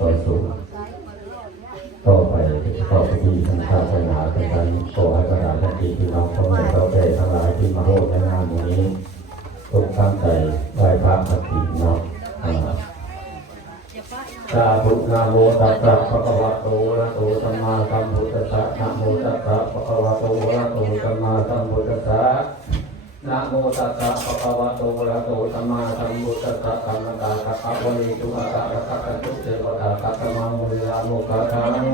ต่อสู่ต่อไปต่อไปที่ทางศาสนาเป็นการขอให้บรรดาท่านพี่น้องทั้งหลายเราได้ทั้งหลายที่มาร่วมในงานนี้ทุกตั้งใจไหว้พระปฏิเนาะสาธุนะโมตัสสะภะคะวะโตอะระหะโตสัมมาสัมพุทธัสสะนะโมตัสสะภะคะวะโตอะระหะโตสัมมาสัมพุทธัสสะนะโมตัสสะภะคะวะโตอะระหะโตสัมมาสัมพุทธัสสะธัมมังกัสสะวะเรตุอะระหะระหะตุเทวตากัตมังมุนิราโมกะทัง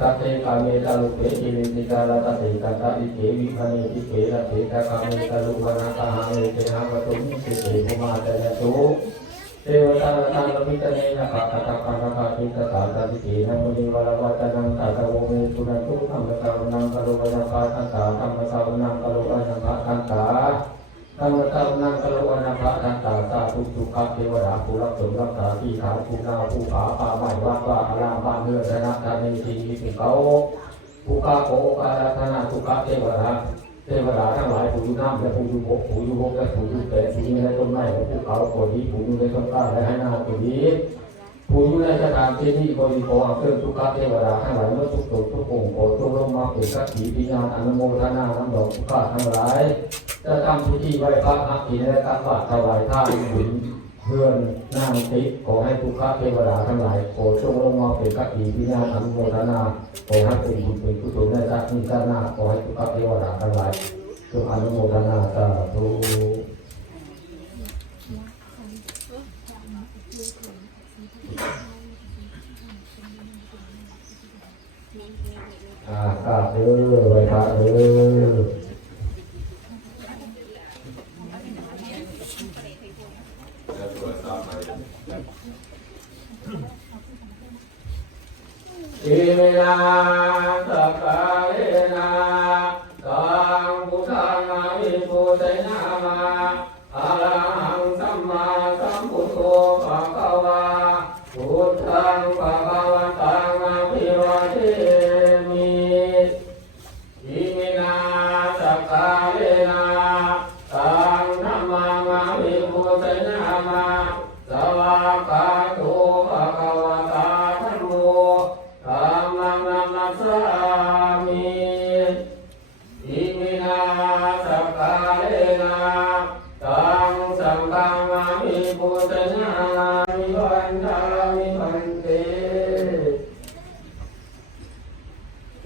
กัตเตกาเมตาลุเปอิริติกาลตติกัตตะอิเกวิคเนติเกระเทตะกาเมตาลุวนะกะหะเมเตนะวะตุมิเตเตภุมาเตนะตุเทวตาตาลมิตเนนะกะกะตะกะนะกะติตะตาตะติเกนะมุนิวะละวะตะนังตะตะโวเมตุนะตุธัมมะสาวนังกะโลวะนะกะตันตาธัมมะสาวนังกะโลวะนะกะตันตาธรรมะนังกะโลวะนะกะตันตาสาธุสุขะเทวดาผู้รับสมรักษาที่ฐานผู้นาผู้ผาป่าไม้วัดว่าอารามบ้านเรือนชนะทานีทีวิสิเขาผู้กาโกกาลธนาสุขะเทวดาทั้งหลายผู้อยู่น้ำและผู้อยู่บกผู้อยู่บกและผู้อยู่แก่ผู้อยู่ในต้นไม้และผู้เขาโกดีผู้อยู่ในต้นกล้าและให้นาโกดีผู้อยู่ในสถานที่นี้โกดีโกอังเกิดทุกขเทวดาทั้งหลายเมื่อทุกตนทุกองค์โกทุกลงมาเป็นสักขีปิญญาณอนุโมทนาน้ำดอกทุกข้าทั้งหลายจะทำพิธีไหว้พระอาทิตย์และการบาตรถวายท่านบุญเพื่อนนางติขอให้ทุกขเทวดาทั้งหลายโกจงลงมาเป็นสักขีปิญญาณอนุโมทนาขอให้เป็นบุญเป็นกุศลในชาตินี้ชาติหน้าขอให้ทุกขเทวดาทั้งหลายจงอนุโมทนาสาธุกราบเด้อไหว้พระเด้ออิมินาสัพพะเรนะตังพุทธังอภิปูชยามะอะระหังสัมมาสัมพุทโธภะคะวะพุทธังภะคะวะตังอภิวาเทมิอิมินาสัพพะเรนะตังธัมมังอภิปูชยามะสวากขาโตภะคะวะตาธัมโมธัมมังนัมมัสสามิอิมินาสัพพะเรนะตังสังฆังอภิปูชยามิวันทามิวันเต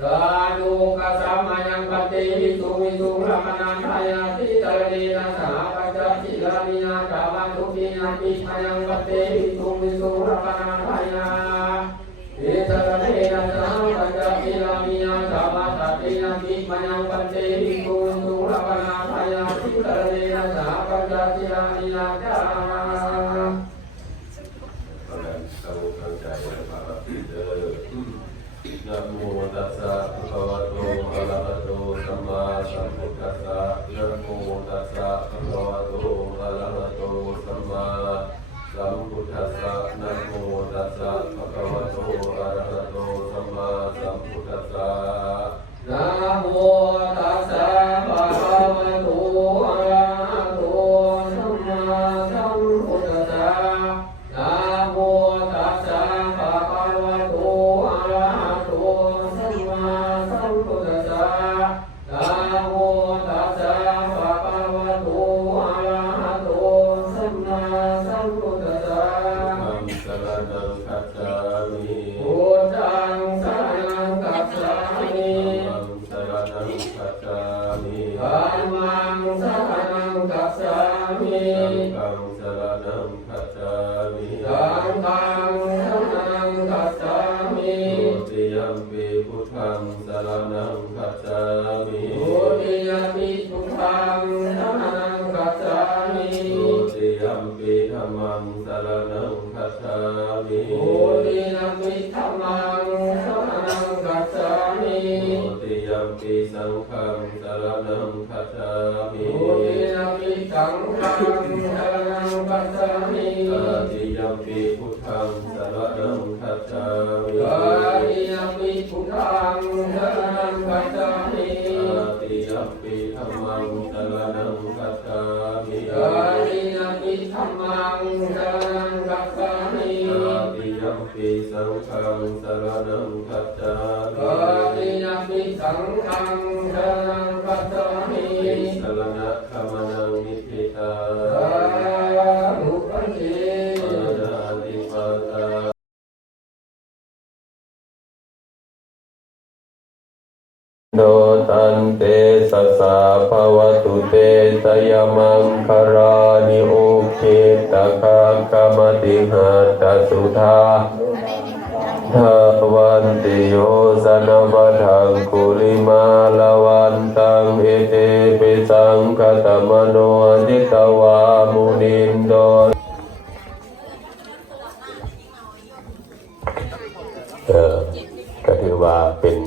สาธุกัสสะมายังปฏิวิสุวิสุรัมนันทายาติตระเนนะสาปัจจติลามินาจาวันทุกินาติมายังปฏิวิสุวิสุรัมนันทายาติตระเนนะสาปัจจติลามินาจาวันตินาติมายังปฏิวิสุวิสุรัมนันทายาติตระเนนะสาปัจจติลามินาจานะโมตัสสะภะคะวะโตอะระหะโตสัมมาสัมพุทธัสสะนะโมตัสสะภะคะวะโตอะระหะโตสัมมาสัมพุทธัสสะนะโมตัสสะภะคะวะโตอะระหะโตสัมมาสัมพุทธัสสะนะโมตัสสะภะคะวะโตอะระหะโตสัมมาสัมพุทธัสสะนะโมตัสสะภะคะวะโตอะระหะโตสัมมาสัมพุทธัสสะนะโมตัสสะภะคะวะโตอะระหะโตสัมมาสัมพุทธัสสะธัมมังสรณังคัจฉามิพุ มิ สังฆังสรณังคัจฉามิ สังฆังสรณังคัจฉามิ ทุติยัมปิพุทธังสรณังคัจฉามิ ทุติยมปิพุทธังสรณังคัจฉามิ ทุติยัมปิธัมมังสรณังคัจฉามิ ทุติยมปิธัมมังสรณังคัจฉามิ ทุติยัมปิสังฆังสรณังคัจฉามิ ทุติยมปิสังฆังสรณังคัจฉามิ ตติยัมปิพุทธังสรณังคัจฉามิ ตติยมปิพุทธังสรณังคัจฉามิ ตติยัมปิธัมมังสรณังคัจฉามิ ตติยมปิธัมมังสรณังคัจฉามิ ตติยัมปิสังฆังสรณังคัจฉา ต มิ ติยมปิสังฆังสรณังคัจฉามิ สรณะธรรมนังนิพพิตา สาธุปันติ ปานาติปาตา โนตันเตสสะภวตุเตสยมังคารานิโอเคตคากรรมติหัตถสุธาทวันติโยสนบัทังคุลิมาลวันตังเอเตปิสังคตมโนจิตวามุนินโดก็ถือว่าเป็น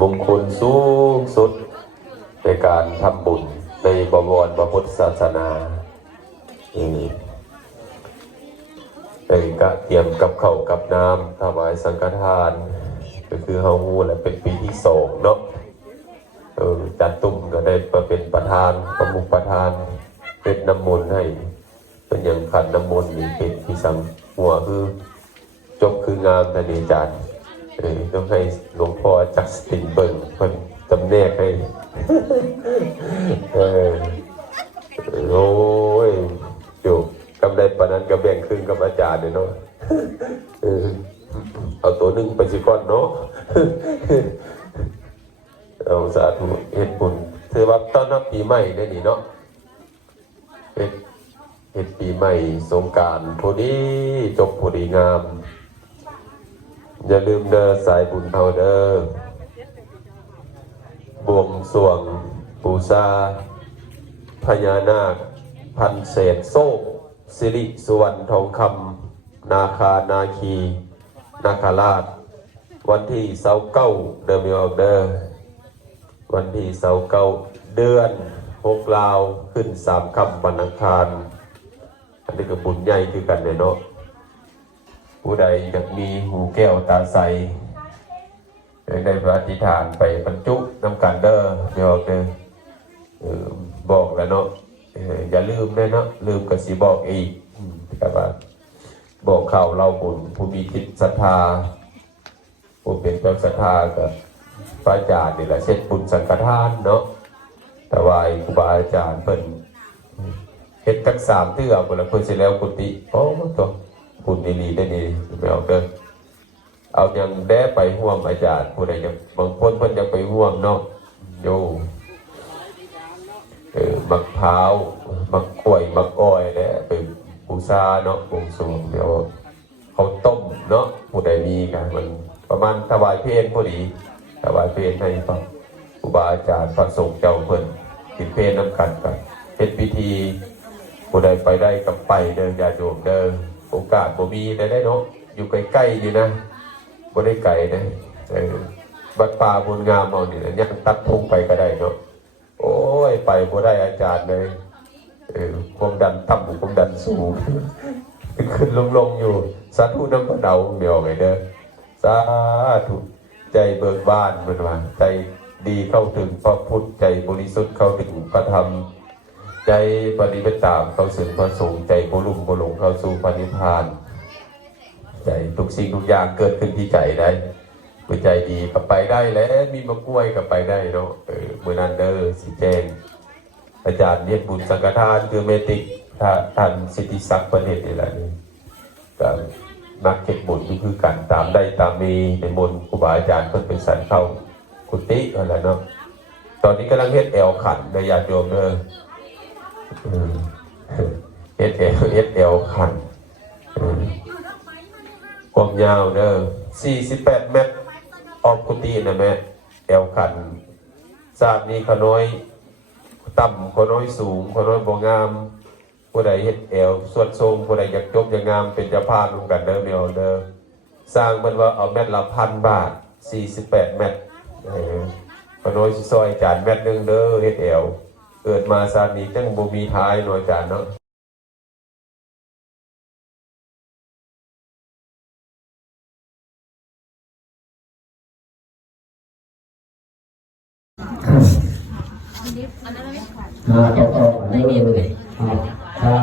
มงคลสูงสุดในการทำบุญในบวรพระพุทธศาสนาก็เตรียมกับข้าวกับน้ำถวายสังฆทานก็คือเฮาฮู้แหละเป็นปีที่2เนาะจัดตุ้มก็ได้มาเป็นประธานประมุขประธานเป็นน้ำมนต์ให้เป็นอย่างขันน้ำมนต์นี่เป็นที่สังหัวคือจบคืองามแต่นี่จานต้องให้หลวงพ่อจักสตินเบิ่งเพิ่นจำแนกให้โอ้ยอยู่กำไรปานนั้นก็แบ่งครึ่งกับอาจารย์เนาะเอาตัวหนึ่งไปสิก่อนเนาะเอาสาธุเฮ็ดบุญถือว่าต้อนรับปีใหม่ได้นี่เนาะเฮ็ดปีใหม่สงกรานต์พอดีจบพอดีงามอย่าลืมเด้อสายบุญเฮาเด้อบวงสรวงบูชาพญานาคพันเศษโซกสิริสุวรรณทองคำนาคานาคีนาคราชวันที่29เดือนมีนาคมเด้อวันที่29เดือน6ลาวขึ้น3ค่ำวันอังคารอันนี้ก็บุญใหญ่คือกันเนาะผู้ใดอยากมีหูแก้วตาใสได้พระอธิษฐานไปบรรจุน้ำกันเด้อเดี๋ยวบอกแล้วเนาะอย่าลืมเลยเนาะลืมก็สิบอกอีกแต่ว่าบอกข่าวเราบุญผู้มีจิตศรัทธาผู้เป็นเจ้าศรัทธากับพระอาจารย์นี่แหละเช็ดบุญสังฆทานเนาะแต่ว่าครูบาอาจารย์เพิ่นเฮ็ดทั้ง3เทื่อเพิ่นละเพิ่นสิแล้วกุฏิโอ้ตัวบุญดีๆได้นี่ไม่เอาเด้อเอายังแด้ไปห่วมอาจารย์ผู้ใดจะบางคนเพิ่นจะไปห่วมเนาะโยมักพร้าวมักกล้วยมักอ้อยแหละเป็นบูชาเนาะบวงสรวงเดี๋ยวเขาต้มเนาะผู้ใดมีกันมันประมาณถวายเพลพอดีถวายเพลให้ฟังครูบาอาจารย์พระสงฆ์เจ้าเพิ่นกินเพลน้ำกันไปเป็นพิธีผู้ใดไปได้กับไปเด้อญาติโยมเด้อโอกาสบ่มีได้เนาะอยู่ใกล้ๆนี่นะบ่ได้ไกลนะวัดป่าบุญงามเอานี่ยังตัดทุ่งไปก็ได้เนาะโอ้ยไปบ่ได้อาจารย์เลยความดันต่ำความดันสูงขึ้นลงอยู่สาธุน้ำพระเดาเดียวไงเด้อสาธุใจเบิกบานเหมือนว่าใจดีเข้าถึงพระพุทธใจบริสุทธิ์เข้าถึงพระธรรมใจปฏิบัติตามเข้าสู่พระสงฆ์ใจบ่ลุ่มบ่หลงเข้าสู่พระนิพพานใจทุกสิ่งทุกอย่างเกิดขึ้นที่ใจได้ผู้ใจดีก็ไปได้แล้วมีมะกล้วยก็ไปได้เนาะเมื่อนั้นเด้อสิแจ้งอาจารย์เฮ็ดบุญสังฆทานคือเมติกท่านสิทธิศักดิ์ประเทศนี่แหละนี่ก็นักเฮ็ดบุญคือกันตามได้ตามมีในมนต์ครูบาอาจารย์เพิ่นเป็นสันเข้ากุฏินั่นแหละเนาะตอนนี้กำลังเฮ็ดแอวขันในญาติโยมเด้อ SL คันความยาวเด้อ48 เมตรออกกุฏินะแม่แอวคันทราบนี้ขน้อยต่ำขน้อยสูงขน้อยบ่งามผู้ใดเฮ็ดแอวส่วนทรงผู้ใดอยากจบอยากงามเป็นเจ้าภาพร่วมกันเด้อแม่เด้อสร้างมันว่าเอาเม็ดละ1,000 บาท48 เมตรขน้อยสิซอยจานเม็ดนึงเด้อเฮ็ดแอวเกิดมาชาตินี้จังบ่มีท้ายเนาะอาจารย์เนาะต่อชา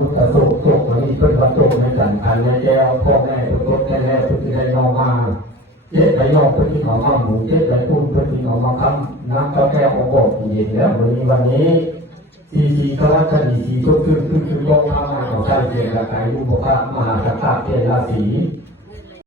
พุทธสุขสุขนี้เป็นประโยชน์ในสันทันในแก้วพ่อแม่ทุกคนแน่ทุกที่ได้นองมาเจ็ดไหลยอกพื้นที่ของข้ามหมูเจ็ดไหลพุ่งพื้นที่ของมาค้ำน้ำเจ้าแก้วของบอกเย็นแล้ววันนี้สีก็ว่าจะดีสีชุดขึ้นยกข้ามมาของชาติเกียรติกายรูปภาพมหาสักการเทราศี